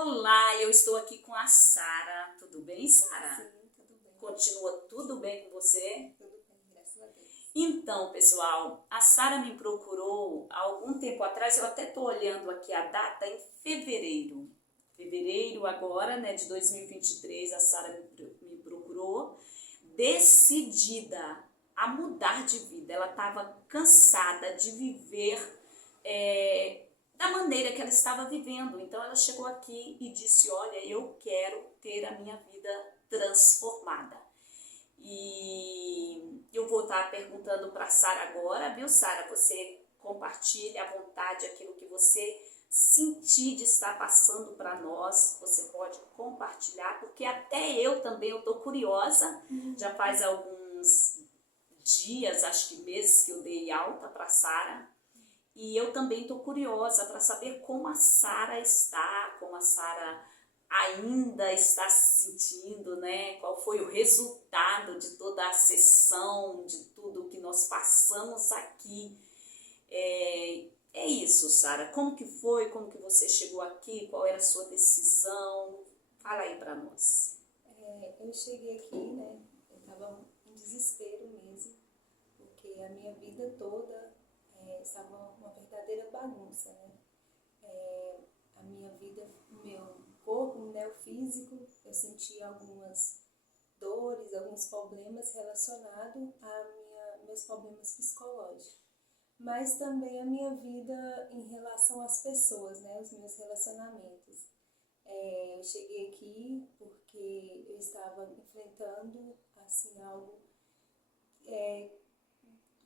Olá, eu estou aqui com a Sara. Tudo bem, Sara? Sim, tudo bem. Continua tudo bem com você? Tudo bem, graças a Deus. Então, pessoal, a Sara me procurou há algum tempo atrás, eu até estou olhando aqui a data, em fevereiro. Fevereiro agora, né, de 2023, a Sara me procurou decidida a mudar de vida. Ela estava cansada de viver da maneira que ela estava vivendo. Então ela chegou aqui e disse: olha, eu quero ter a minha vida transformada. E eu vou estar perguntando para a Sara agora, viu, Sara? Você compartilha à vontade aquilo que você sentir de estar passando para nós. Você pode compartilhar, porque até eu também estou curiosa. Já faz alguns dias, acho que meses, que eu dei alta para a Sara. E eu também estou curiosa para saber como a Sara está, como a Sara ainda está se sentindo, né? Qual foi o resultado de toda a sessão, de tudo que nós passamos aqui. É isso, Sara. Como que foi? Como que você chegou aqui? Qual era a sua decisão? Fala aí para nós. Eu cheguei aqui, né? Eu estava em desespero mesmo, porque a minha vida toda estava uma verdadeira bagunça, né? A minha vida, meu corpo, né, o físico, eu sentia algumas dores, alguns problemas relacionados a meus problemas psicológicos. Mas também a minha vida em relação às pessoas, né, os meus relacionamentos. Eu cheguei aqui porque eu estava enfrentando assim algo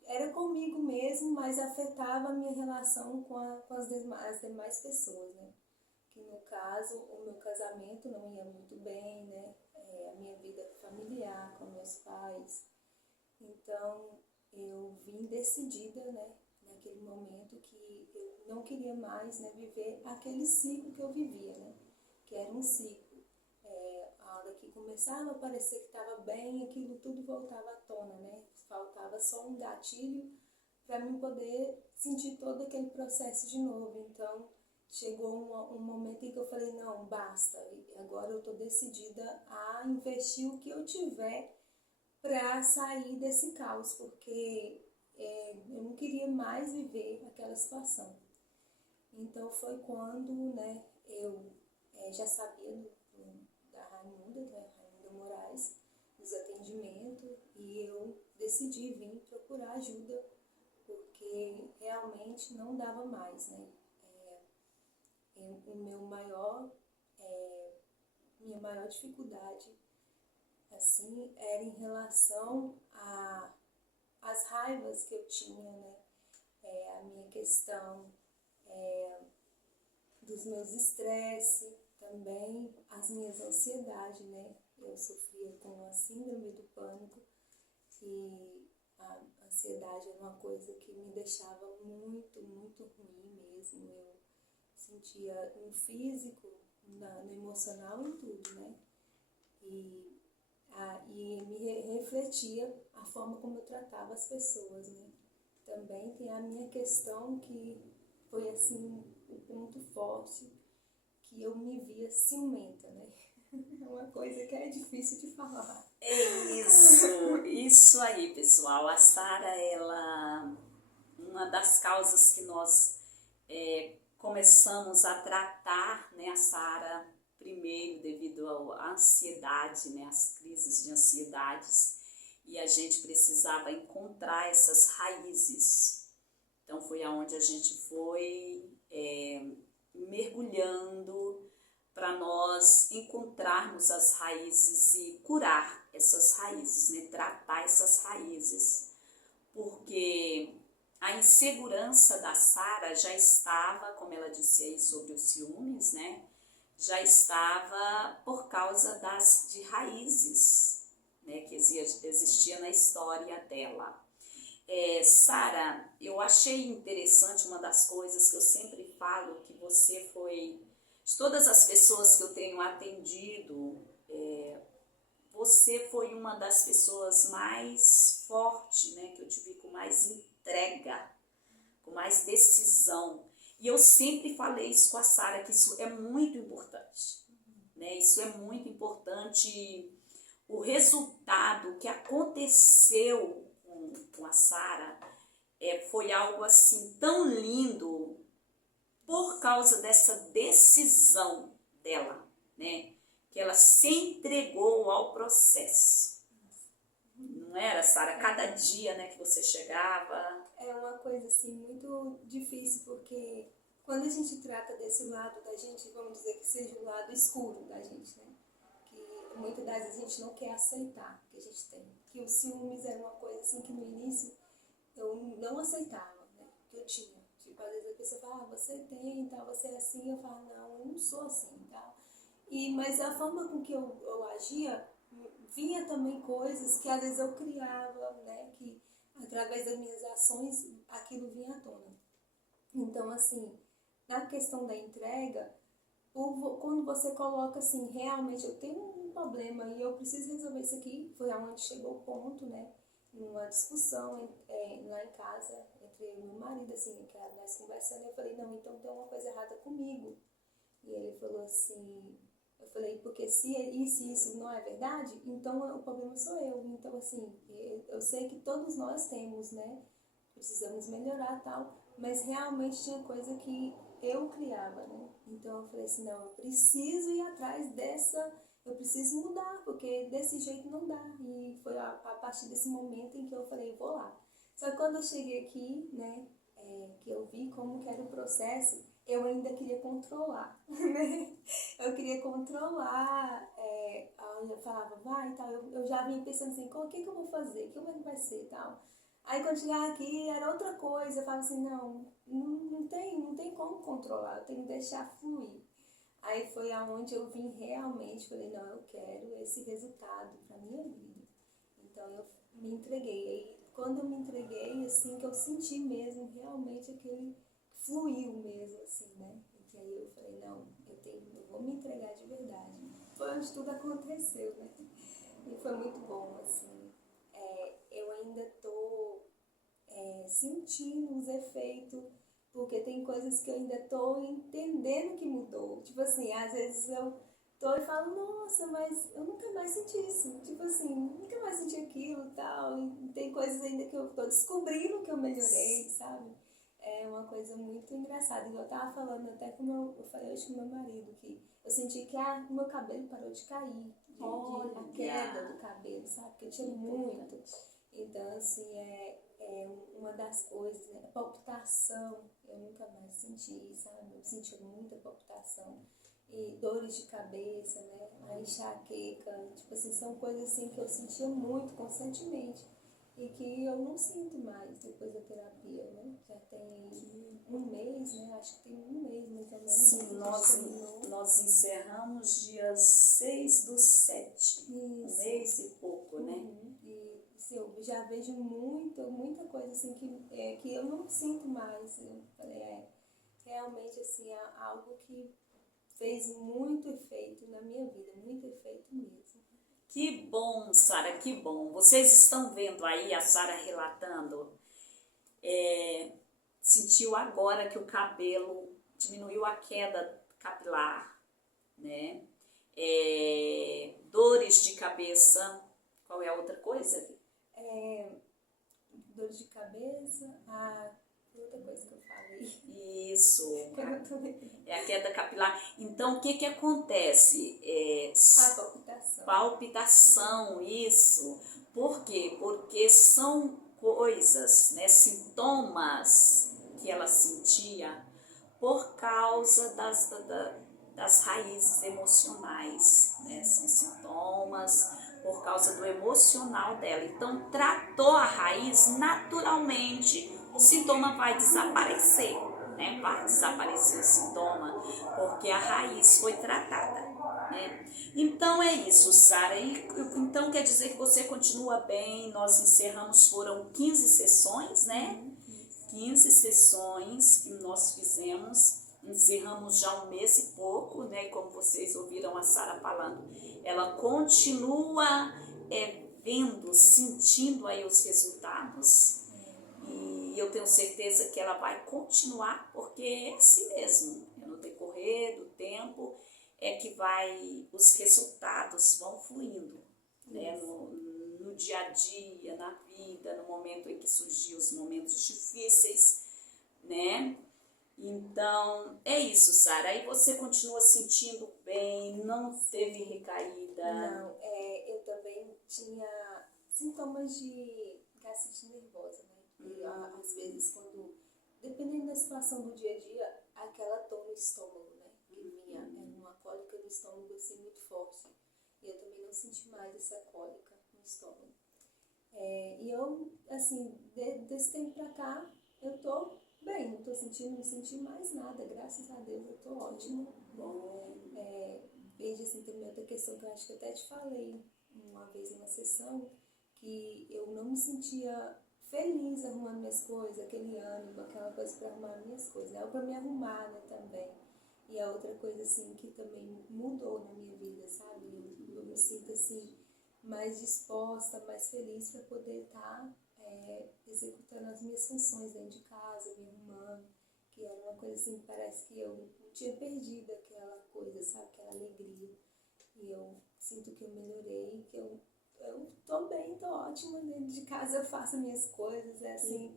era comigo mesmo, mas afetava a minha relação com as demais pessoas, né? Que no caso o meu casamento não ia muito bem, né? A minha vida familiar com meus pais. Então eu vim decidida, né? Naquele momento que eu não queria mais, né, viver aquele ciclo que eu vivia, né? Que era um ciclo. A hora que começava a parecer que estava bem, aquilo tudo voltava à tona, né? Faltava só um gatilho para mim poder sentir todo aquele processo de novo. Então chegou um momento em que eu falei: não, basta, agora eu estou decidida a investir o que eu tiver para sair desse caos, porque eu não queria mais viver aquela situação. Então foi quando, né, eu já sabia da Raimunda Moraes, dos atendimentos, e eu decidi vir procurar ajuda, porque realmente não dava mais, né? Minha maior dificuldade, assim, era em relação às raivas que eu tinha, né? A minha questão dos meus estresses, também as minhas ansiedades, né? Eu sofria com a síndrome do pânico, que a ansiedade era uma coisa que me deixava muito, muito ruim mesmo. Eu sentia no físico, no emocional, em tudo, né? E me refletia a forma como eu tratava as pessoas, né? Também tem a minha questão, que foi assim o ponto forte, que eu me via ciumenta, né? É uma coisa que é difícil de falar. É isso aí, pessoal. A Sara, uma das causas que nós começamos a tratar, né, a Sara, primeiro devido à ansiedade, né, às crises de ansiedades, e a gente precisava encontrar essas raízes. Então foi aonde a gente foi mergulhando para nós encontrarmos as raízes e curar essas raízes, né? Tratar essas raízes, porque a insegurança da Sara já estava, como ela disse aí sobre os ciúmes, né? Já estava por causa de raízes, né, que existia na história dela. Sara, eu achei interessante, uma das coisas que eu sempre falo, que você foi, de todas as pessoas que eu tenho atendido, você foi uma das pessoas mais fortes, né, que eu te vi com mais entrega, com mais decisão. E eu sempre falei isso com a Sara, que isso é muito importante, né? Isso é muito importante. O resultado que aconteceu com a Sara foi algo assim tão lindo por causa dessa decisão dela, né? Que ela se entregou ao processo. Não era, Sara? Cada dia, né, que você chegava. É uma coisa assim muito difícil, porque quando a gente trata desse lado da gente, vamos dizer que seja o lado escuro da gente, né? Que muitas das vezes a gente não quer aceitar que a gente tem. Que o ciúmes era uma coisa assim que no início eu não aceitava, né? Que eu tinha. Tipo, às vezes a pessoa fala, você tem, tal, você é assim. Eu falo, não, eu não sou assim, tal. Mas a forma com que eu agia, vinha também coisas que às vezes eu criava, né? Que através das minhas ações, aquilo vinha à tona. Então, assim, na questão da entrega, quando você coloca assim, realmente eu tenho um problema e eu preciso resolver isso aqui, foi aonde chegou o ponto, né? Numa discussão lá em casa, entre eu e meu marido, assim, que nós conversando, eu falei, não, então tem uma coisa errada comigo. E ele falou assim, eu falei, porque se isso não é verdade, então o problema sou eu. Então, assim, eu sei que todos nós temos, né? Precisamos melhorar e tal, mas realmente tinha coisa que eu criava, né? Então eu falei assim, não, eu preciso ir atrás eu preciso mudar, porque desse jeito não dá. E foi a partir desse momento em que eu falei, vou lá. Só que quando eu cheguei aqui, né, que eu vi como que era o processo, eu ainda queria controlar, né? Eu queria controlar, eu falava, vai e tal, eu já vinha pensando assim, o que eu vou fazer, como é que vai ser e tal. Aí quando chegava aqui era outra coisa, eu falava assim, não tem como controlar, eu tenho que deixar fluir. Aí foi aonde eu vim realmente, falei, não, eu quero esse resultado para minha vida. Então eu me entreguei. Aí quando eu me entreguei, assim, que eu senti mesmo realmente aquele fluiu mesmo, assim, né? E aí eu falei, não, eu vou me entregar de verdade. Foi onde tudo aconteceu, né? E foi muito bom, assim. Eu ainda estou sentindo os efeitos, porque tem coisas que eu ainda estou entendendo que mudou. Tipo assim, às vezes eu tô e falo, nossa, mas eu nunca mais senti isso. Tipo assim, nunca mais senti aquilo e tal. E tem coisas ainda que eu estou descobrindo que eu melhorei, sabe? É uma coisa muito engraçada. E eu tava falando até eu falei hoje com meu marido, que eu senti que o meu cabelo parou de cair. A queda do cabelo, sabe? Porque eu tinha muito. Então, assim, uma das coisas, né? Palpitação, eu nunca mais senti, sabe? Eu senti muita palpitação. E dores de cabeça, né? A enxaqueca, tipo assim, são coisas assim que eu sentia muito constantemente. E que eu não sinto mais depois da terapia, né? Já tem um mês, né? Acho que tem um mês mais ou menos. Sim, nós encerramos dia 6/7. Isso. Um mês e pouco, né? E assim, eu já vejo muita coisa assim que eu não sinto mais. Eu falei, realmente assim, é algo que fez muito efeito na minha vida, muito efeito mesmo. Que bom, Sara, que bom. Vocês estão vendo aí a Sara relatando? Sentiu agora que o cabelo diminuiu a queda capilar, né? Dores de cabeça. Qual é a outra coisa? Dores de cabeça, outra coisa que eu falei. Isso. É a queda capilar. Então, o que acontece? Palpitação. Palpitação, isso. Por quê? Porque são coisas, né, sintomas que ela sentia por causa das raízes emocionais, né? São sintomas por causa do emocional dela. Então, tratou a raiz, naturalmente, o sintoma vai desaparecer, né? Vai desaparecer o sintoma, porque a raiz foi tratada, né? Então é isso, Sara. Então quer dizer que você continua bem. Nós encerramos, foram 15 sessões, né? 15 sessões que nós fizemos. Encerramos já um mês e pouco, né? Como vocês ouviram a Sara falando, ela continua vendo, sentindo aí os resultados. E eu tenho certeza que ela vai continuar, porque é assim mesmo, é no decorrer do tempo é que os resultados vão fluindo, né? No dia a dia, na vida, no momento em que surgiu os momentos difíceis, né? Então, é isso, Sara. Aí você continua sentindo bem, não teve recaída? Não, eu também tinha sintomas de gastrite nervosa, né? E às vezes dependendo da situação do dia a dia, aquela dor no estômago, né? Que vinha, era uma cólica no estômago assim muito forte. E eu também não senti mais essa cólica no estômago. E eu, assim, desse tempo pra cá, eu tô bem, não tô me sentindo mais nada, graças a Deus, eu tô ótimo. Bom. Veja, assim, também outra questão que eu acho que eu até te falei uma vez numa sessão, que eu não me sentia feliz arrumando minhas coisas, aquele ano, com aquela coisa para arrumar minhas coisas, né? Ou para me arrumar, né, também. E a outra coisa, assim, que também mudou na minha vida, sabe? Eu me sinto, assim, mais disposta, mais feliz para poder estar executando as minhas funções dentro de casa, me arrumando, que era uma coisa assim, parece que eu tinha perdido aquela coisa, sabe? Aquela alegria. E eu sinto que eu melhorei, que eu tô bem, tô ótima, dentro de casa eu faço minhas coisas, é assim,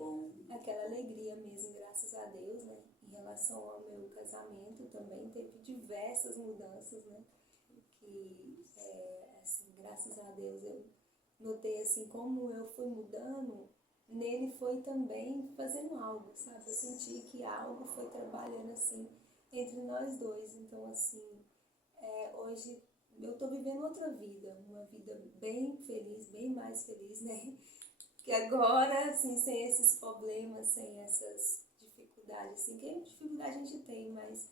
aquela alegria mesmo, graças a Deus, né? Em relação ao meu casamento também teve diversas mudanças, né? Que, assim, graças a Deus eu notei, assim, como eu fui mudando, nele foi também fazendo algo, sabe? Eu senti que algo foi trabalhando, assim, entre nós dois. Então, assim, hoje eu tô vivendo outra vida, uma vida bem feliz, bem mais feliz, né? Que agora, assim, sem esses problemas, sem essas dificuldades, assim, que dificuldade a gente tem, mas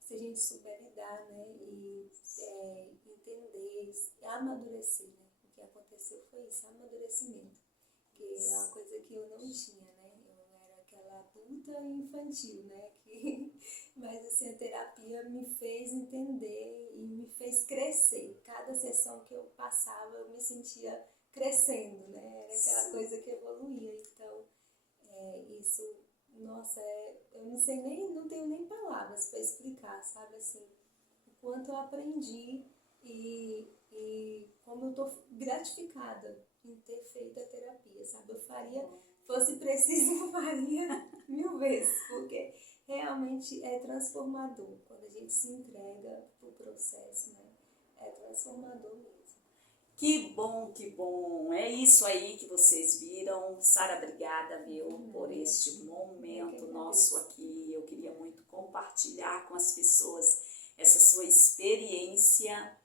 se a gente souber lidar, né? E entender, amadurecer, né? O que aconteceu foi isso, amadurecimento. Que é uma coisa que eu não tinha, né? Eu era aquela adulta infantil, né? Mas assim, a terapia me fez entender e me fez crescer. Cada sessão que eu passava, eu me sentia crescendo, né? Era aquela coisa que evoluía. Então, isso, nossa, eu não sei não tenho nem palavras para explicar, sabe? Assim, o quanto eu aprendi e como eu tô gratificada em ter feito a terapia, sabe? Eu faria, fosse preciso, eu faria 1000 vezes, porque realmente é transformador. Quando a gente se entrega pro processo, né? É transformador mesmo. Que bom, que bom. É isso aí que vocês viram. Sara, obrigada, viu, por este momento nosso aqui. Eu queria muito compartilhar com as pessoas essa sua experiência,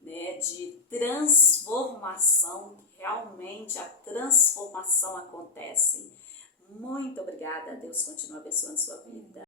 né, de transformação. Realmente a transformação acontece. Muito obrigada. Deus continue abençoando sua vida.